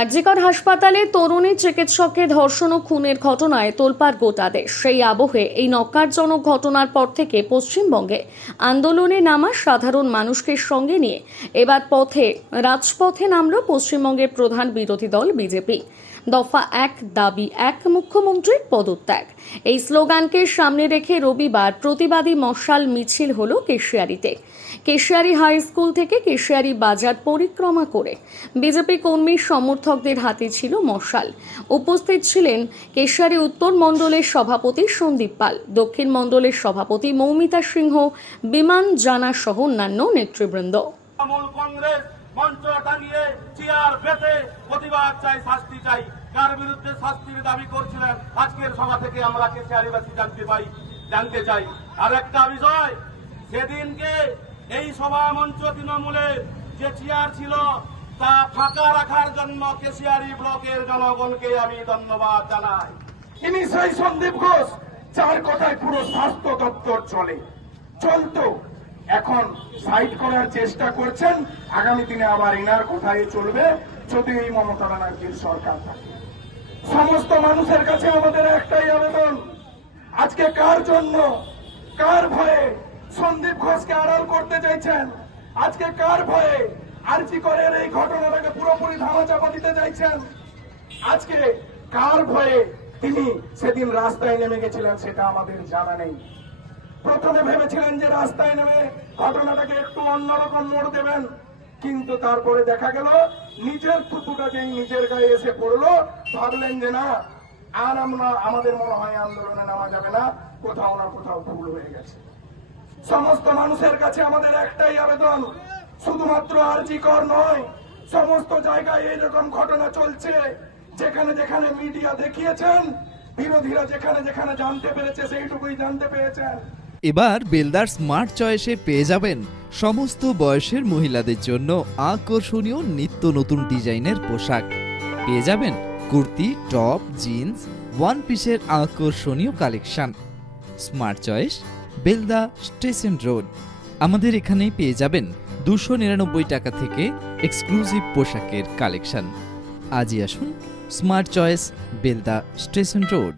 আরজিকর হাসপাতালে তরুণী চিকিৎসককে ধর্ষণ ও খুনের ঘটনায় তোলপাড় গোটা দেশ। সেই আবহে এই নকারজনক ঘটনার পর থেকে পশ্চিমবঙ্গে আন্দোলনে নামা সাধারণ মানুষকে সঙ্গে নিয়ে এবার পথে, রাজপথে নামল পশ্চিমবঙ্গের প্রধান বিরোধী দল বিজেপি। দফা এক, দাবি এক, মুখ্যমন্ত্রীর পদত্যাগ। এই স্লোগানকে সামনে রেখে রবিবার প্রতিবাদী মশাল মিছিল হল কেশিয়ারিতে। কেশিয়ারি হাই স্কুল থেকে কেশিয়ারি বাজার পরিক্রমা করে বিজেপি কর্মী সমর্থকদের হাতে ছিল মশাল। উপস্থিত ছিলেন কেশিয়ারি উত্তর মণ্ডলের সভাপতি সন্দীপ পাল, দক্ষিণ মণ্ডলের সভাপতি মৌমিতা সিংহ, বিমান জানা সহ অন্যান্য নেতৃবৃন্দ। কংগ্রেস মঞ্চ টাঙিয়ে চেয়ার পেতে প্রতিবাদ চাই, শাস্তি চাই। কার বিরুদ্ধে শাস্তির দাবি করছিলেন? আজকের সভা থেকে আমরা কেশিয়ারিবাসী জানতে পাই, জানতে চাই। আর একটা বিষয়, সেদিনকে এই সভা মঞ্চ তৃণমূলের যে চেয়ার ছিল তা ফাঁকা রাখার জন্য কেশিয়ারি ব্লকের জনগণকে আমি ধন্যবাদ জানাই। ইনি সেই সন্দীপ ঘোষ, যার কথায় পুরো স্বাস্থ্য দপ্তর চলে। চলতো এখন সাইড করার চেষ্টা করছেন। আগামী দিনে আবার এনার কোথায় চলবে, যদি এই মমতা ব্যানার্জির সরকার থাকে। সমস্ত মানুষের কাছে আমাদের একটাই আবেদন, আজকে কার জন্য, কার ভয়ে সন্দীপ ঘোষকে আড়াল করতে চাইছেন? আজকে কার ভয়ে আরজি করের এই ঘটনাটাকে পুরোপুরি ধামাচাপা দিতে চাইছেন। আজকে কার ভয়ে তিনি সেদিন রাস্তায় নেমে গেছিলেন সেটা আমাদের জানা নেই। প্রথমে ভেবেছিলেন যে রাস্তায় নেমে ঘটনাটাকে একটু অন্যরকম মোড় দেবেন, কিন্তু তারপরে দেখা গেল নিজের থুতুটা যেই নিজের গায়ে এসে পড়ল, ভাবলেন যে না, আর আমরা, আমাদের মনে হয় আন্দোলনে নামা যাবে না, কোথাও না কোথাও ভুল হয়ে গেছে। সমস্ত মানুষের কাছে আমাদের একটাই আবেদন শুধুমাত্র আরজি কর নয়, সমস্ত জায়গায় এইরকম ঘটনা চলছে। যেখানে যেখানে মিডিয়া দেখিয়েছেন, বিরোধীরা যেখানে যেখানে জানতে পেরেছে, সেইটুকুই জানতে পেরেছেন। এবার বেলদার স্মার্ট চয়েসে পেয়ে যাবেন সমস্ত বয়সের মহিলাদের জন্য আকর্ষণীয় নিত্য নতুন ডিজাইনের পোশাক। পেয়ে যাবেন কুর্তি, টপ, জিন্স, ওয়ান পিসের আকর্ষণীয় collection. Smart choice, Belda station road. আমাদের এখানেই পেয়ে যাবেন দুশো নিরানব্বই টাকা থেকে এক্সক্লুসিভ পোশাকের কালেকশন আজই আসুন smart choice Belda station road